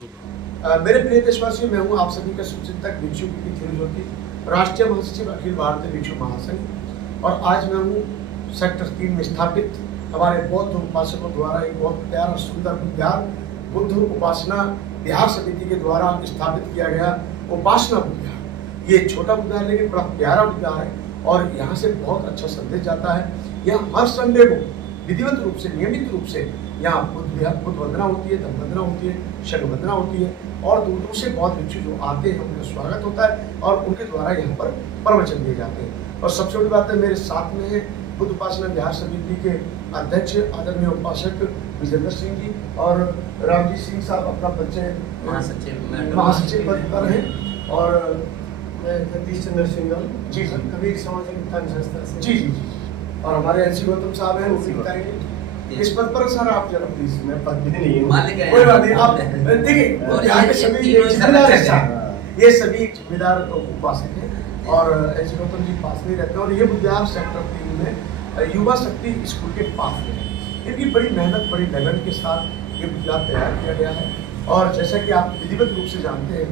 मेरे प्रिय देशवासियों, मैं हूं आप सभी का सुचिंतक भिक्षु की थिरुज्योति, राष्ट्रीय महासचिव अखिल भारतीय भिक्षु महासंघ। और आज मैं हूं सेक्टर 3 में स्थापित हमारे बौद्ध उपासकों द्वारा एक बहुत प्यारा सुंदर विद्याल बुद्ध उपासना बिहार समिति के द्वारा स्थापित किया गया उपासना विद्याल। ये छोटा विद्यालय लेकिन बड़ा प्यारा विद्यालय है और यहाँ से बहुत अच्छा संदेश जाता है। यह हर संडे को विधिवत रूप से, नियमित रूप से यहाँ बुद्ध वंदना होती है, धम्म वंदना होती है, शंख वंदना होती है और दूर दूर से बहुत भिक्षु जो आते हैं उनका स्वागत होता है और उनके द्वारा यहाँ पर प्रवचन दिए जाते हैं। और सबसे बड़ी बात है, मेरे साथ में है बुद्ध उपासना बिहार समिति के अध्यक्ष आदरणीय उपासक विजेंद्र सिंह जी और रामजी सिंह साहब अपना परिचय महासचिव पद पर हैं। और मैं जगदीश चंद्र सिंघल जी सर, कबीर सामाजिक उत्थान संस्था से। जी जी जी। और हमारे एनसी गौतम साहब हैं, वो भी बताएंगे इस पद पर। सर आप जरा प्लीज, मैं पद भी नहीं हूँ, कोई बात नहीं, आप देखिए यहाँ के सभी जिम्मेदार ये सभी जिम्मेदार उपासक हैं और एनसी गौतम जी पास में रहते हैं। और ये विद्यालय सेक्टर 3 में युवा शक्ति स्कूल के पास में है। इनकी बड़ी मेहनत, बड़ी लगन के साथ ये विद्यालय तैयार किया गया है। और जैसा कि आप विधिवत रूप से जानते हैं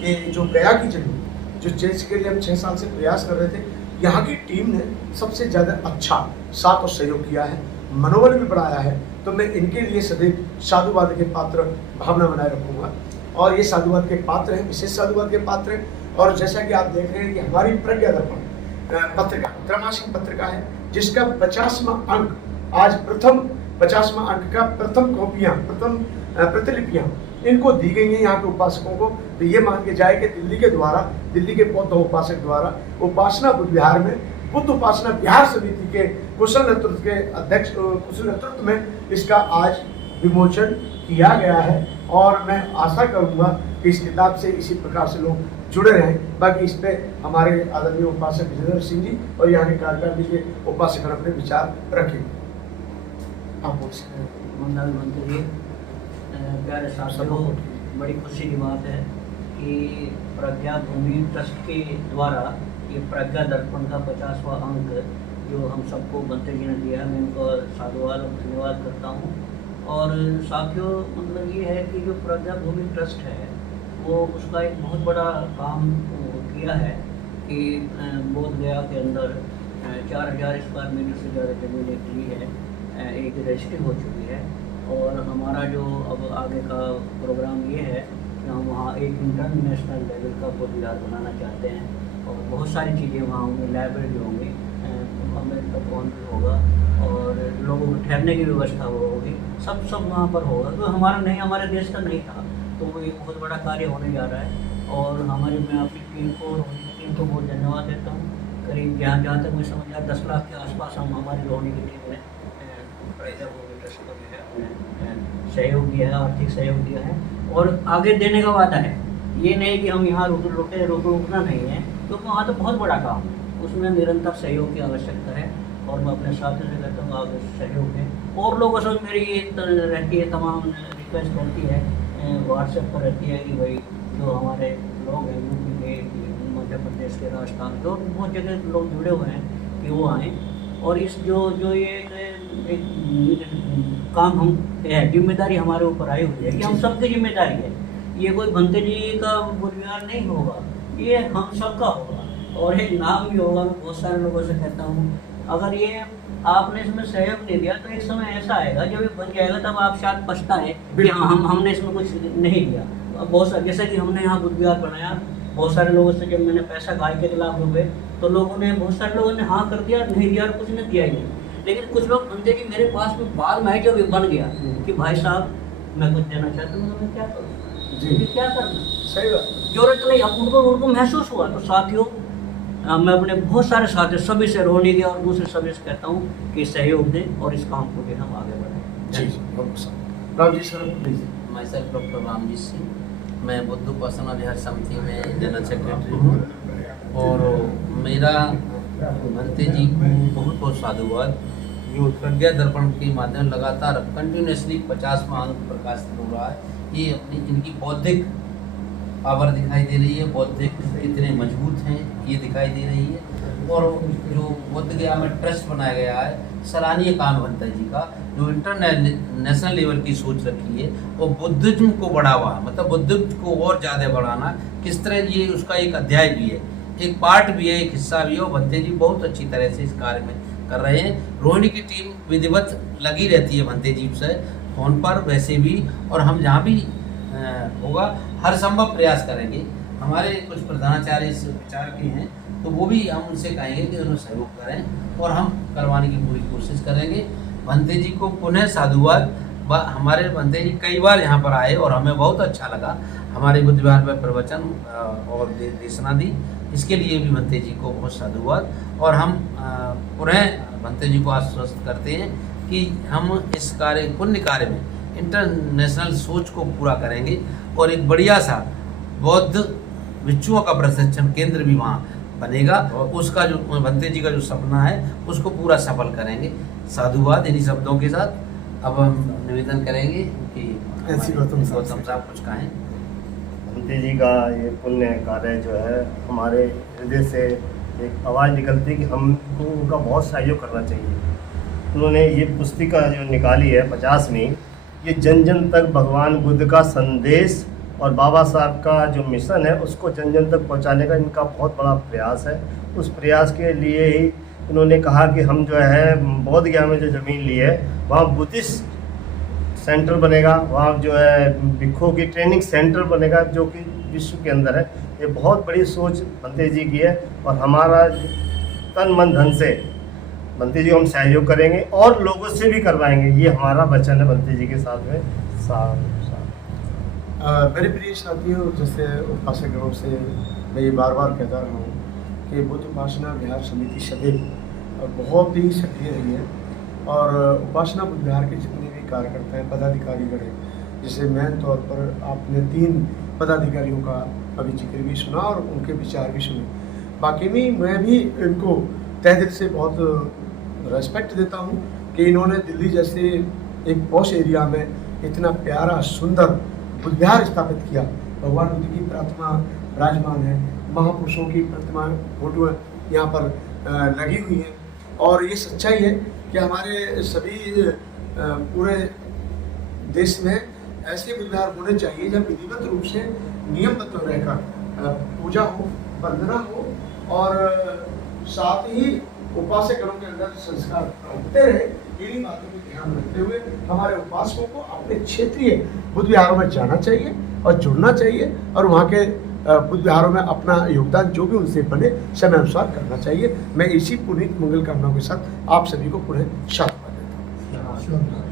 कि जो गया की जमीन जो चेंज के लिए हम 6 साल से प्रयास कर रहे थे, यहाँ की टीम ने सबसे ज़्यादा अच्छा साथ और सहयोग किया है, मनोबल भी बढ़ाया है। तो मैं इनके लिए सदैव साधुवाद के पात्र भावना बनाए रखूँगा और ये साधुवाद के पात्र हैं, विशेष साधुवाद के पात्र हैं। और जैसा कि आप देख रहे हैं कि हमारी प्रज्ञा दर्पण पत्रिका त्रैमासिक पत्रिका है, जिसका 50वां अंक आज प्रथम 50वां अंक का प्रथम कॉपियाँ, प्रथम प्रतिलिपियाँ इनको दी गई हैं यहाँ के उपासकों को। तो ये मान के जाए कि दिल्ली के बौद्ध उपासक द्वारा उपासना बिहार में बुद्ध उपासना बिहार समिति के कुशल नेतृत्व के अध्यक्ष कुशल नेतृत्व में इसका आज विमोचन किया गया है। और मैं आशा करूँगा कि इस किताब से इसी प्रकार से लोग जुड़े रहें। बाकी इस पर हमारे आदरणीय उपासक विजेंद्र सिंह जी और यहाँ के कार्यकारिणी के उपासक अपने विचार रखेंगे। आप बोल सकते हैं। मंडल मंत्री प्यारे साथियों, बड़ी खुशी की बात है कि प्रज्ञा भूमि ट्रस्ट के द्वारा ये प्रज्ञा दर्पण का 50वां अंक जो हम सबको बनते जी ने दिया है, मैं इनको साधुवाद और धन्यवाद करता हूँ। और साथियों, मतलब ये है कि जो प्रज्ञा भूमि ट्रस्ट है वो उसका एक बहुत बड़ा काम किया है कि बोध गया के अंदर 4000 स्क्वायर मीटर से ज़्यादा जमीन एक ली है, एक रजिस्ट्री हो चुकी है। और हमारा जो अब आगे का प्रोग्राम ये है कि हम वहाँ एक इंटरनेशनल लेवल का बोध विहार बनाना चाहते हैं और बहुत सारी चीज़ें वहाँ होंगी, लाइब्रेरी होंगी, अमेरिका भवन भी होगा और लोगों को ठहरने की व्यवस्था होगी, सब वहाँ पर होगा। तो हमारे देश का नहीं था, तो वो एक बहुत बड़ा कार्य होने जा रहा है। और मैं अपनी टीम को बहुत धन्यवाद देता हूँ। करीब जहाँ तक मैं समझ आया 10 लाख के आसपास हम हमारी रोहिणी की टीम ने प्रज्ञा भूमि ट्रस्ट को जो है सहयोग दिया है, आर्थिक सहयोग दिया है और आगे देने का वादा है। ये नहीं कि हम यहाँ रुकना नहीं है, तो वहाँ तो बहुत बड़ा काम है, उसमें निरंतर सहयोग की आवश्यकता है। और मैं अपने साथियों से कहता हूँ आप सहयोग दें। और लोगों से मेरी ये रहती है, तमाम रिक्वेस्ट रहती है, व्हाट्सएप पर रहती है कि भाई जो हमारे लोग हैं यूपी के, मध्य प्रदेश के, राजस्थान के और बहुत जगह लोग जुड़े हुए हैं कि वो आएँ। और इस जो ये एक काम हम जिम्मेदारी हमारे ऊपर आई हुई है कि हम सबकी जिम्मेदारी है। ये कोई भंते जी का बुनियाद नहीं होगा, ये हम सबका होगा और एक नाम भी होगा। मैं बहुत सारे लोगों से कहता हूँ, अगर ये आपने इसमें सहयोग नहीं दिया तो एक समय ऐसा आएगा जब ये बन जाएगा तब आप शायद पछताएं कि हमने इसमें कुछ नहीं दिया। अब बहुत सारे, जैसे कि हमने यहाँ बुद्ध विहार बनाया, बहुत सारे लोगों से जब मैंने पैसा गाय के खिलाफ रुपए, तो बहुत सारे लोगों ने हाँ कर दिया, नहीं दिया, कुछ नहीं दिया ही नहीं। लेकिन कुछ लोग बनते कि मेरे पास में बाद में जब ये बन गया कि भाई साहब मैं कुछ देना चाहता हूँ, मैं क्या करूँ जी, क्या करना, सही बात, जरूरत नहीं। अब उनको महसूस हुआ। तो साथियों, मैं अपने बहुत सारे साथियों सभी से, रोहिणी के और दूसरे सभी से कहता हूँ कि सहयोग दें और इस काम को भी हम आगे बढ़ाएं। जी Ramji sir please. Myself doctor Ramji Singh, मैं बुद्ध उपासना बिहार समिति में जनरल सेक्रेटरी हूँ। और मेरा भंते जी को बहुत बहुत साधुवाद। जो प्रज्ञा दर्पण के माध्यम लगातार कंटिन्यूसली 50वां अंक प्रकाशित हो रहा है, ये अपनी इनकी बौद्धिक पावर दिखाई दे रही है, बौद्धिक कितने मजबूत हैं ये दिखाई दे रही है। और जो बोध गया में ट्रस्ट बनाया गया है, सराहनीय काम भंते जी का, जो इंटरनेशनल लेवल की सोच रखी है और बुद्धिज्म को बढ़ावा, मतलब बुद्धिज्म को और ज़्यादा बढ़ाना, किस तरह ये उसका एक अध्याय भी है, एक पार्ट भी है, एक हिस्सा भी है। और भंते जी बहुत अच्छी तरह से इस कार्य में कर रहे हैं। रोहिणी की टीम विधिवत लगी रहती है भंते जी से फोन पर वैसे भी, और हम जहाँ भी होगा हर संभव प्रयास करेंगे। हमारे कुछ प्रधानाचार्य इस विचार के हैं, तो वो भी हम उनसे कहेंगे कि उन्हें सहयोग करें और हम करवाने की पूरी कोशिश करेंगे। भंते जी को पुनः साधुवाद। हमारे भंते जी कई बार यहाँ पर आए और हमें बहुत अच्छा लगा, हमारे बुद्ध विहार पर प्रवचन और देशना दी, इसके लिए भी भंते जी को बहुत साधुवाद। और हम पुनः भंते जी को आश्वस्त करते हैं कि हम इस कार्य पुण्य कार्य में इंटरनेशनल सोच को पूरा करेंगे और एक बढ़िया सा बौद्ध भिक्षुओं का प्रशिक्षण केंद्र भी वहाँ बनेगा। उसका जो भंते जी का जो सपना है उसको पूरा सफल करेंगे। साधुवाद। इन्हीं शब्दों के साथ अब हम निवेदन करेंगे कि गौतम साहब कुछ कहें। भंते जी का ये पुण्य कार्य जो है, हमारे हृदय से एक आवाज़ निकलती है कि हमको उनका बहुत सहयोग करना चाहिए। उन्होंने ये पुस्तिका जो निकाली है 50वीं, ये जन जन तक भगवान बुद्ध का संदेश और बाबा साहब का जो मिशन है उसको जन जन तक पहुंचाने का इनका बहुत बड़ा प्रयास है। उस प्रयास के लिए ही इन्होंने कहा कि हम जो है बौद्ध गया में जो ज़मीन ली है वहाँ बुद्धिस्ट सेंटर बनेगा, वहाँ जो है भिक्षुओं की ट्रेनिंग सेंटर बनेगा जो कि विश्व के अंदर है। ये बहुत बड़ी सोच भंते जी की है और हमारा तन मन धन से भंते जी को हम सहयोग करेंगे और लोगों से भी करवाएंगे। ये हमारा वचन है भंते जी के साथ में। मेरे प्रिय साथियों, जैसे उपासकों से मैं ये बार बार कहता रहा हूँ कि बुद्ध उपासना विहार समिति सदैव बहुत ही सक्रिय रही है और उपासना बुद्ध विहार के जितने भी कार्यकर्ता हैं, पदाधिकारीगण हैं, जैसे मेन तौर पर आपने 3 पदाधिकारियों का अभी जिक्र भी सुना और उनके विचार भी सुने। बाकी में मैं भी इनको तहे दिल से बहुत रेस्पेक्ट देता हूँ कि इन्होंने दिल्ली जैसे एक पॉश एरिया में इतना प्यारा सुंदर बुद्ध विहार स्थापित किया। भगवान बुद्ध की प्रतिमा विराजमान है, महापुरुषों की प्रतिमा फोटो यहाँ पर लगी हुई है और ये सच्चाई है कि हमारे सभी पूरे देश में ऐसे बुद्ध विहार होने चाहिए जब विधिवत रूप से नियमबद्ध रहकर पूजा हो, वंदना हो और साथ ही उपासकों के अंदर संस्कार होते रहे। इन्हीं बातों को ध्यान रखते हुए हमारे उपासकों को अपने क्षेत्रीय बुद्ध विहारों में जाना चाहिए और जुड़ना चाहिए और वहाँ के बुद्ध विहारों में अपना योगदान जो भी उनसे बने समय अनुसार करना चाहिए। मैं इसी पुनीत मंगल कामनाओं के साथ आप सभी को पुनः साधुवाद देता हूँ।